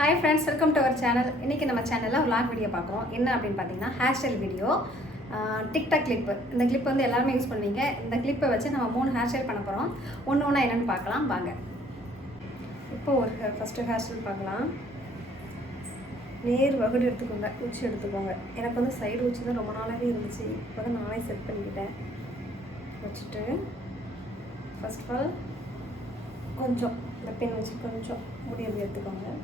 Hi friends, welcome to our channel. இன்றைக்கி நம்ம சேனலில் vlog வீடியோ பார்க்குறோம். என்ன அப்படின்னு பார்த்தீங்கன்னா hair style video. TikTok clip. இந்த கிளிப் வந்து எல்லாருமே யூஸ் பண்ணுவீங்க. இந்த கிளிப்பை வச்சு நம்ம 3 ஹேர் ஸ்டைல் பண்ண போகிறோம். ஒன்று ஒன்றா என்னென்னு பார்க்கலாம் வாங்க. இப்போ ஒரு ஃபஸ்ட்டு ஹேர் ஸ்டைல் பார்க்கலாம். நேர் வகுடு எடுத்துக்கோங்க, உச்சி எடுத்துக்கோங்க. எனக்கு வந்து சைடு உச்சி தான் ரொம்ப நாளாகவே இருந்துச்சு. இப்போ தான் நானே செட் பண்ணிக்கிட்டேன். வச்சுட்டு ஃபஸ்ட் ஆஃப் ஆல் கொஞ்சம் இந்த பென் வச்சு கொஞ்சம் முடி அப்படி எடுத்துக்கோங்க.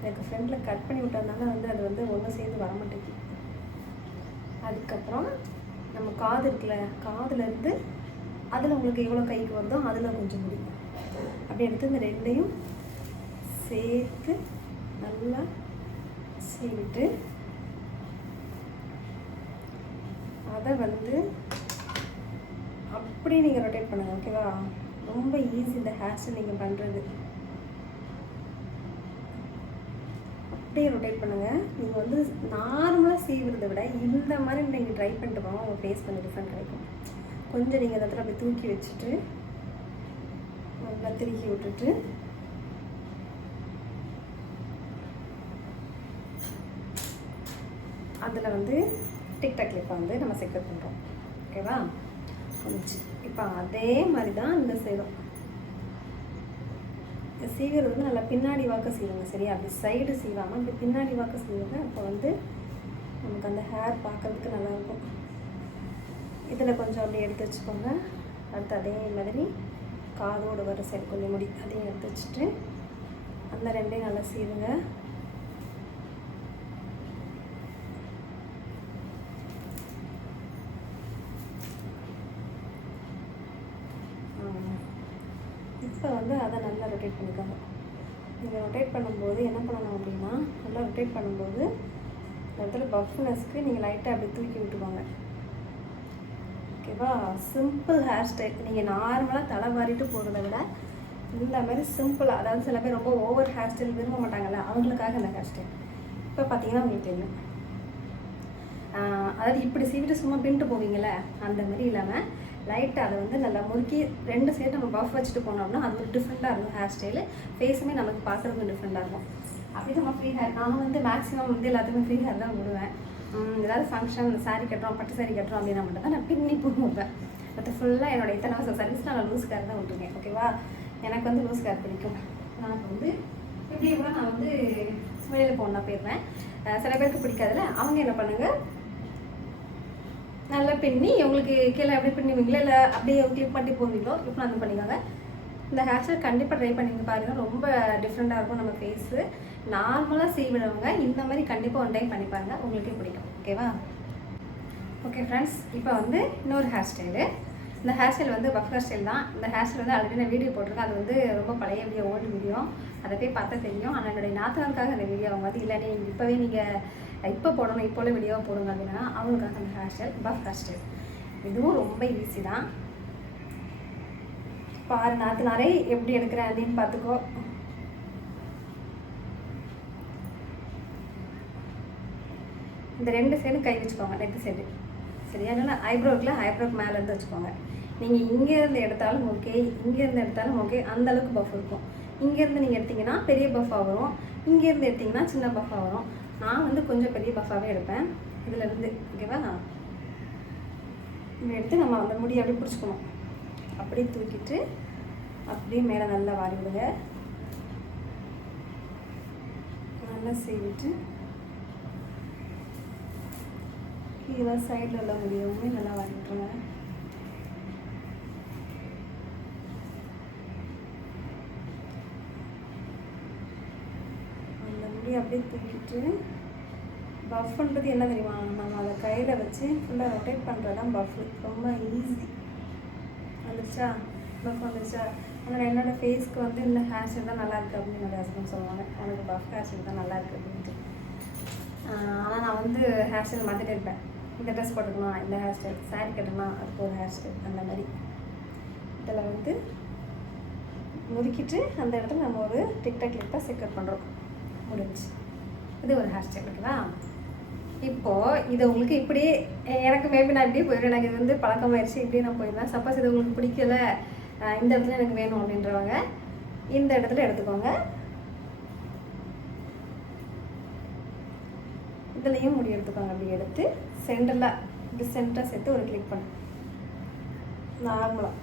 எனக்கு ஃப்ரெண்டில் கட் பண்ணி விட்டதுனால அது வந்து ஒன்றும் சேர்ந்து வர மாட்டேங்குது. அதுக்கப்புறம் நம்ம காது இருக்குல்ல, காதுலேருந்து அதில் உங்களுக்கு எவ்வளோ கைக்கு வருதோ அதில் கொஞ்சம் முடி அப்படி எடுத்து இந்த ரெண்டையும் சேர்த்து நல்லா சீவிட்டு அதை வந்து அப்படியே நீங்கள் ரொட்டேட் பண்ணுங்கள். ஓகேவா? ரொம்ப ஈஸி இந்த ஹேர் ஸ்டைல் நீங்கள் பண்ணுறது. அப்படியே ரொட்டேட் பண்ணுங்கள். நீங்கள் வந்து நார்மலாக சீவுறதை விட இந்த மாதிரி நீங்கள் ட்ரை பண்ணிட்டு போங்க. உங்கள் ஃபேஸ் கொஞ்சம் டிஃப்ரெண்ட் கிடைக்கும். கொஞ்சம் நீங்கள் அந்த இடத்துல அப்படி தூக்கி வச்சுட்டு நல்லா திருக்கி விட்டுட்டு அதில் வந்து டிக்டாக் கிளிப்பை வந்து நம்ம செக்யூர் பண்ணுறோம். ஓகேவா? கொஞ்சம் இப்போ அதே மாதிரி தான் இந்த சைடும் சீவுறது வந்து நல்லா பின்னாடி வாக்க சீவுங்க. சரியா? அப்படி சைடு சீவாமல் இப்படி பின்னாடி வாக்க சீவுங்க. அப்போ வந்து நமக்கு அந்த ஹேர் பார்க்குறதுக்கு நல்லாயிருக்கும். இதில் கொஞ்சம் அப்படி எடுத்து வச்சுக்கோங்க. அடுத்து அதே மாதிரி காதோடு வர சைடு கொஞ்சம் முடி அதையும் எடுத்து வச்சுட்டு அந்த ரெண்டையும் நல்லா சீவுங்க. இப்போ வந்து அதை நல்லா ரொட்டேட் பண்ணிக்கோங்க. நீங்கள் ரொட்டேட் பண்ணும்போது என்ன பண்ணணும் அப்படின்னா, நல்லா ரொட்டேட் பண்ணும்போது இந்த இடத்துல பஃப்னஸ்க்கு நீங்கள் லைட்டாக அப்படி தூக்கி விட்டுக்கோங்க. ஓகேவா? Simple hair style. நீங்கள் நார்மலாக தலை வாரிட்டு போகிறத விட இந்த மாதிரி சிம்பிளாக, அதாவது சில பேர் ரொம்ப ஓவர் ஹேர் ஸ்டைல் விரும்ப மாட்டாங்கல்ல, அவங்களுக்காக இந்த ஹேர் ஸ்டைல். இப்போ பார்த்தீங்கன்னா உங்களுக்கு தெரியும், அதாவது இப்படி சீவிட்டு சும்மா பின்ட்டு போவீங்களே அந்த மாதிரி இல்லாமல் லைட்டாக அதை வந்து நல்லா முறுக்கி ரெண்டு சைடு நம்ம பஃப் வச்சுட்டு போனோம்னா அது ஒரு டிஃப்ரெண்ட்டாக இருக்கும். ஹேர் ஸ்டைலு ஃபேஸுமே நமக்கு பார்க்குறதுக்கு டிஃப்ரெண்ட்டாக இருக்கும். அப்படி நம்ம ஃப்ரீ ஹேர், நான் வந்து மேக்ஸிமம் வந்து எல்லாத்துக்குமே ஃப்ரீ ஹேர் தான் விடுவேன். ஏதாவது ஃபங்க்ஷன் சாரீ கட்டுறோம், பட்டு சாரீ கட்டுறோம் அப்படின்னா மட்டும் தான் நான் பின்னி வைப்பேன். மற்ற ஃபுல்லாக என்னோட இத்தனை வருஷம் சர்வீஸ் நான் லூஸ் ஹேர் தான் விட்டுருக்கேன். ஓகேவா? எனக்கு வந்து லூஸ் ஹேர் பிடிக்கும். நான் இப்போ வந்து இப்படி கூட நான் வந்து வெளியில் போனா போயிடுவேன். சில பேருக்கு பிடிக்காதுல்ல, அவங்க என்ன பண்ணுங்கள், நல்லா பின்னி உங்களுக்கு கீழே எப்படி பின்னுவீங்களோ இல்லை அப்படியே கிளிப் பண்ணி போவீங்களோ இப்போ அந்த பண்ணிக்கோங்க. இந்த ஹேர் ஸ்டைல் கண்டிப்பாக ட்ரை பண்ணிங்க பாருங்கள். ரொம்ப டிஃப்ரெண்ட்டாக இருக்கும் நம்ம ஃபேஸு. நார்மலாக செய்விடுவங்க இந்த மாதிரி கண்டிப்பாக ஒன் டைம் பண்ணி பாருங்கள், உங்களுக்கே பிடிக்கும். ஓகேவா? ஓகே ஃப்ரெண்ட்ஸ், இப்போ வந்து இன்னொரு ஹேர் ஸ்டைலு. இந்த ஹேர் ஸ்டைல் வந்து பஃப் ஹேர் ஸ்டைல் தான். இந்த ஹேர் ஸ்டைல் வந்து ஆல்ரெடி நான் வீடியோ போட்டிருக்கேன். அது வந்து ரொம்ப பழைய வீடியோ, ஓல்டு வீடியோ. அதை போய் பார்த்தா தெரியும். ஆனால் என்னுடைய நாத்தனாருக்காக அந்த வீடியோ அவங்க வந்து இல்லை இப்போவே நீங்கள் இப்போ போடணும், இப்போ உள்ள வீடியோவாக போடுங்க அப்படின்னா அவங்களுக்காக அந்த hair style puff hair style. இதுவும் ரொம்ப ஈஸி தான். பாரு நாத்தனாரே எப்படி எடுக்கிறேன் அப்படின்னு பார்த்துக்கோ. இந்த ரெண்டு சைடும் கை வச்சுக்கோங்க, நெக் சைடு. சரியா? இல்லைன்னா ஐப்ரோக்கு மேலேருந்து வச்சுக்கோங்க. நீங்கள் இங்கேருந்து எடுத்தாலும் ஓகே, இங்கேருந்து எடுத்தாலும் ஓகே, அந்தளவுக்கு பஃப் இருக்கும். இங்கேருந்து நீங்கள் எடுத்திங்கன்னா பெரிய பஃபாக வரும், இங்கேருந்து எடுத்திங்கன்னா சின்ன பஃபாக வரும். நான் வந்து கொஞ்சம் பெரிய பஃபாகவே எடுப்பேன் இதிலேருந்து. ஓகேவா? இதை எடுத்து நம்ம அந்த முடியை அப்படியே பிடிச்சிக்கணும். அப்படியே தூக்கிட்டு அப்படியே மேலே நல்லா வாரி விடுங்க. நல்லா செய்விட்டு கீழே சைடில் உள்ள முடியவுமே நல்லா வாரி விட்டுருங்க. அந்த முடியை அப்படியே தூக்கிட்டு பஃப் பண்ணுறது என்ன தெரியுமா, நம்ம அதை கையில் வச்சு ஃபுல்லாக ரொட்டேட் பண்ணுறது தான் பஃப்பு. ரொம்ப ஈஸி. வந்துருச்சா? பஃப் வந்துருச்சா? ஆனால் என்னோடய ஃபேஸ்க்கு வந்து இந்த ஹேர் ஸ்டைல் தான் நல்லா இருக்குது அப்படின்னு என்னோடய ஹஸ்பண்ட் சொல்லுவாங்க. எனக்கு பஃப் ஹேர் ஸ்டைல் தான் நல்லா இருக்குது அப்படின்ட்டு. ஆனால் நான் வந்து ஹேர் ஸ்டைல் மாற்றிட்டே இருப்பேன். இந்த ட்ரெஸ் போட்டுக்கணும், இந்த ஹேர் ஸ்டைல், சாரீ கட்டணும், அதுக்கு ஒரு ஹேர் ஸ்டைல், அந்த மாதிரி. இதில் வந்து முறுக்கிட்டு அந்த இடத்துல நம்ம ஒரு டிக்டாக் கிளிப்பை செக்யூர் பண்ணுறோம். முடிஞ்சு. இது ஒரு ஹேர் ஸ்டைல். ஓகேவா? இப்போது இதை உங்களுக்கு இப்படியே எனக்கு மேபி நான் இப்படியே போயிடுவேன். எனக்கு இது வந்து பழக்கமாயிடுச்சு, இப்படியே நான் போயிடுவேன். சப்போஸ் இது உங்களுக்கு பிடிக்கல, இந்த இடத்துல எனக்கு வேணும் அப்படின்றவங்க இந்த இடத்துல எடுத்துக்கோங்க. இதுலேயும் முடி எடுத்துக்கோங்க. அப்படி எடுத்து சென்டரில் இப்படி சென்டராக சேர்த்து ஒரு கிளிக் பண்ணு நார்மலாக.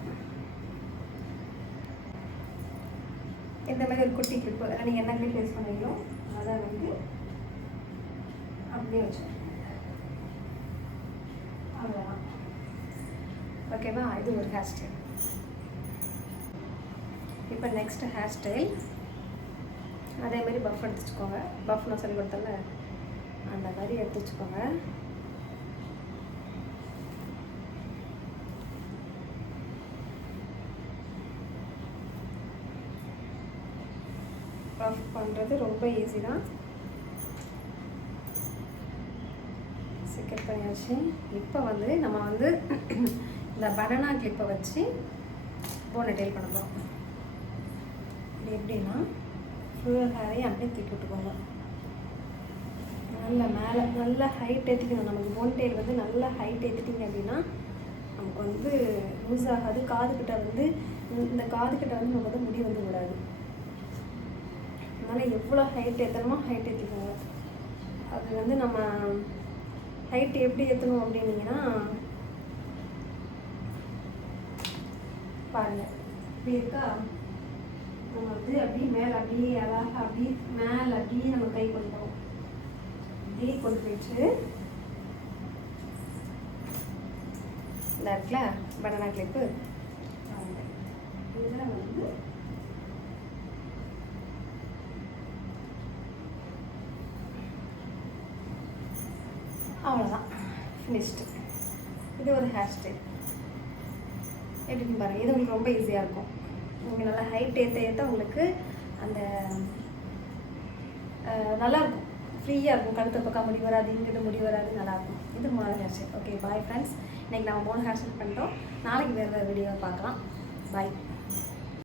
இந்த மாதிரி ஒரு குட்டி கிளிப்பு, அதில் நீங்கள் என்ன கிளிப் யூஸ் பண்ணுவீங்களோ அதை வந்து அப்படியே வச்சு அவ்வளோதான். ஓகேவா? இது ஒரு ஹேர் ஸ்டைல். இப்போ நெக்ஸ்ட் ஹேர் ஸ்டைல் அதே மாதிரி பஃப் எடுத்து வச்சுக்கோங்க. பஃப் நான் சொல்லி கொடுத்தல அந்த மாதிரி எடுத்து வச்சுக்கோங்க. பஃப் பண்ணுறது ரொம்ப ஈஸி தான். சிக்கட் பண்ணியாச்சு. இப்போ வந்து நம்ம வந்து இந்த பனானா கிளிப்பை வச்சு போனடெயில் பண்ண போகிறோம். இது எப்படின்னா ஃபுல் ஹேரையும் அப்படியே தூக்கி விட்டுக்கோங்க. நல்ல மேலே நல்லா ஹைட் ஏற்றிக்கணும். நமக்கு போன்டெயில் வந்து நல்லா ஹைட் ஏற்றிட்டிங்க அப்படின்னா நமக்கு வந்து லூஸ் ஆகாது. காதுகிட்ட வந்து இந்த காதுகிட்ட வந்து நமக்கு வந்து முடி வந்து விடாது. அதனால் எவ்வளோ ஹைட் ஏற்றணுமோ ஹைட் ஏற்றிக்கோங்க. அது வந்து நம்ம ஹைட் எப்படி ஏற்றணும் அப்படின்னீங்கன்னா பாருங்கள், இப்படி இருக்கா, நம்ம வந்து அப்படியே மேலே அப்படியே அழகாக அப்படியே மேலே அப்படியே நம்ம கை கொண்டு போவோம். அப்படியே கொண்டு போயிட்டு இந்த இடத்துல பனானா கிளிப்பு இதில் வந்து அவ்வளோதான், ஃபினிஷ்டு. இது ஒரு ஹேர் ஸ்டைல். எப்படின்னு பாருங்கள். இது உங்களுக்கு ரொம்ப ஈஸியாக இருக்கும். நீங்கள் நல்லா ஹைட் ஏற்ற உங்களுக்கு அந்த நல்லாயிருக்கும், ஃப்ரீயாக இருக்கும். கழுத்து பக்கம் முடி வராது, இங்கிட்டு முடி வராது, நல்லாயிருக்கும். இது 3 hair style. Okay, bye friends. இன்றைக்கி நம்ம 3 ஹேர் ஸ்டைல் பண்ணிட்டோம். நாளைக்கு வேறு வீடியோவை பார்க்கலாம். பாய்.